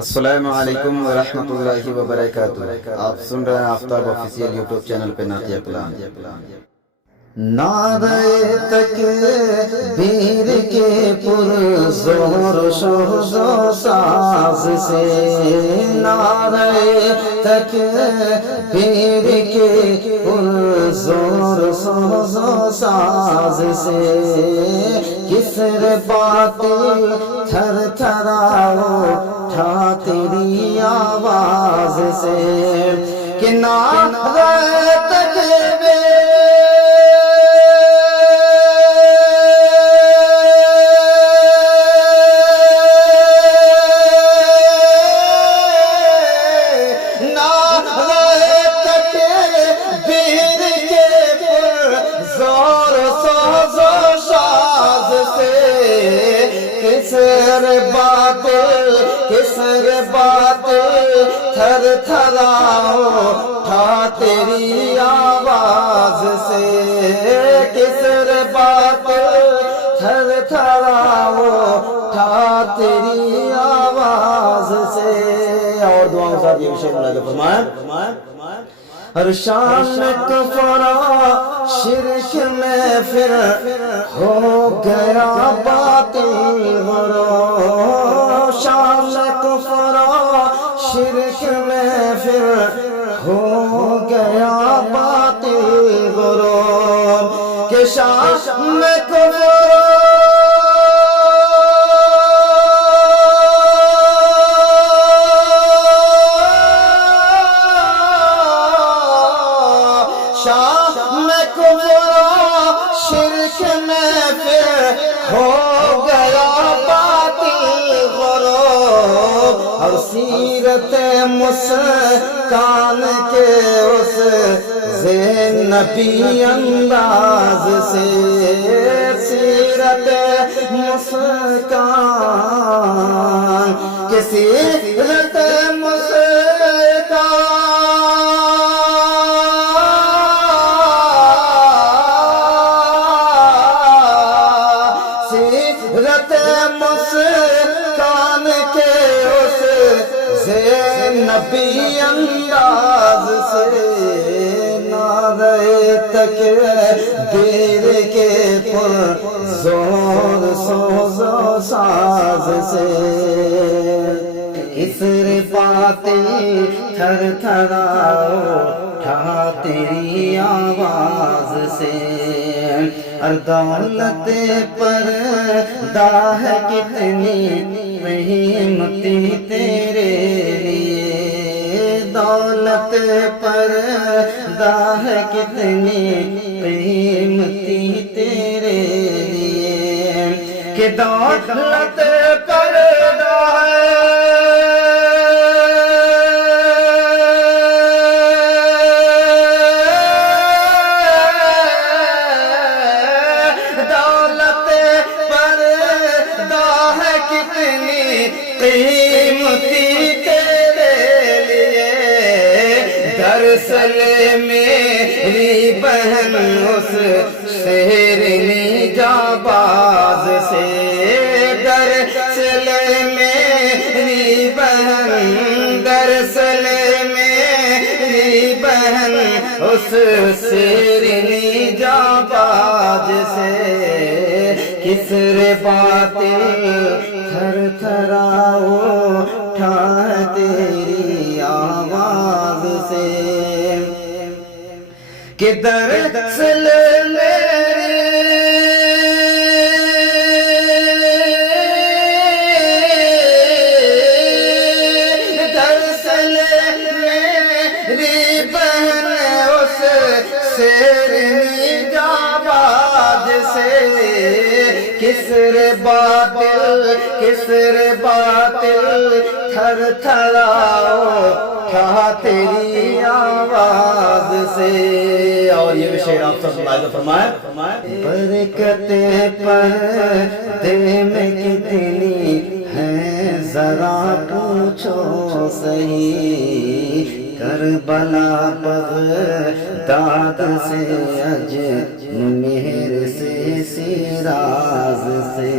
السلام علیکم ورحمۃ اللہ وبرکاتہ۔ آپ سن رہے ہیں آفتاب آفیشیل یوٹیوب چینل پہ نعتیہ کلام۔ نعرہ تکبیر کے پر زور شوز و ساز سے، نعرہ تکبیر کے پر زور شوز و ساز سے، کسر باطل تھر تھراؤ اٹھا تیری آواز سے، کہ نعرہ تکبیر کسر باطل تھر تھراؤ اٹھا تیری آواز سے، کسر باطل تھر تھراؤ اٹھا تیری آواز سے۔ اور دعاؤں ساتھ یہ شعر ملازم فرمائیں، ہر شام کفر شرک میں پھر ہو گیا باطل غرور، شام کفر شرک میں پھر ہو گیا باطل غرور، کہ شام کفر شرک میں پھر ہو گیا باطل غرور، اور سیرت مسکان کے اس زینبی انداز سے، سیرت مسکان کے سیرت مسکان کے اس زینبی انداز سے، نعرہ تکبیر کے پر زور سوز و ساز سے، کسر باطل تھر تھراؤ اٹھا تیری آواز سے، اور دولت پر داہ کتنی قیمتی تیرے لیے، دولت پر داہ کتنی قیمتی تیرے لیے، کہ دولت پر قیمتی تیرے لیے، دراصل میری بہن اس شیرنی جانباز سے، دراصل میری بہن، دراصل میری بہن اس شیرنی جانباز سے، کسر باطل تھر تھراؤ اٹھا تیری آواز سے، کہ دراصل میری بہن اس شیرنی جانباز سے، کسر باطل تھر تھراؤ اٹھا تیری آواز سے۔ اور یہ بھی شعر آپ سب ملاحظہ فرمائیں، برکت پردے میں کتنی ہے ذرا پوچھو صحیح، کربلا بغداد سے اجمیر سے شیراز سے،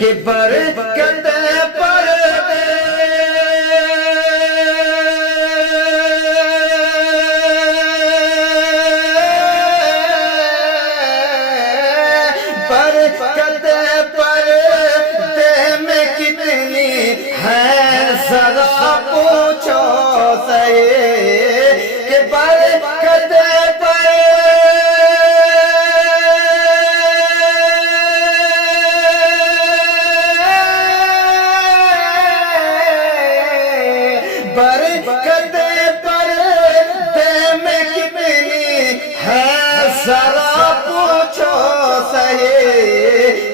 کہ برکت پردے پوچھو سہی کہ برکت پر برکت پردے میں کتنی ہے ذرا پوچھو سہی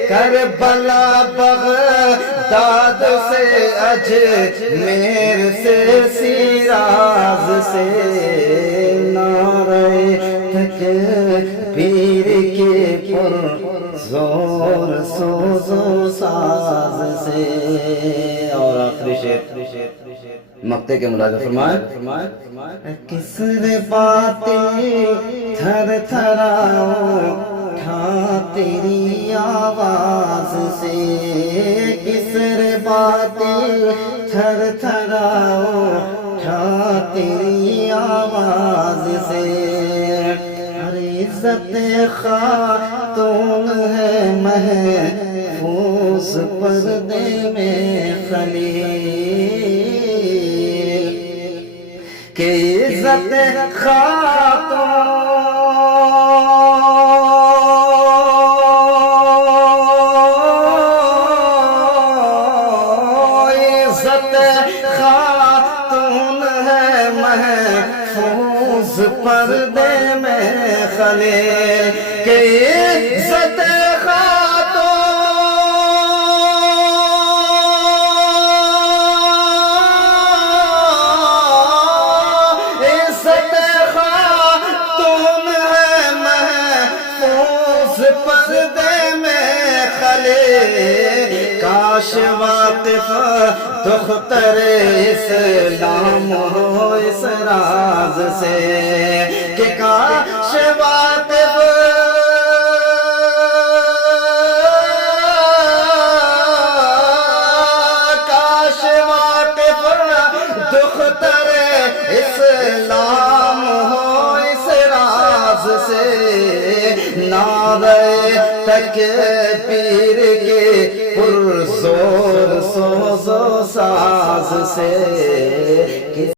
کربلا بغداد سے اجمیر سے شیراز سے نعرہ تکبیر کے پر زور سوز و ساز سے. اور آخری شعر مقطع کے ملاحظہ فرمائے کسر باطل تھر تھراؤ اٹھا تیری آواز سے کسر باطل تھر تھراؤ اٹھا تیری آواز سے. ارے عزت خاتون ہے محفوظ پردے میں خلیل کہ عزت خاتون ہے محفوظ پردے میں خلیل کہ عزت خاتون عزت خاتون ہے محفوظ پردے میں خلیل. کاش واقف دختر اسلام ہو اس راز سے کہ کاش واقف کاش واقف دختر اسلام ہو اس راز سے. نعرہ تکبیر کے پر زور سوز و ساز سے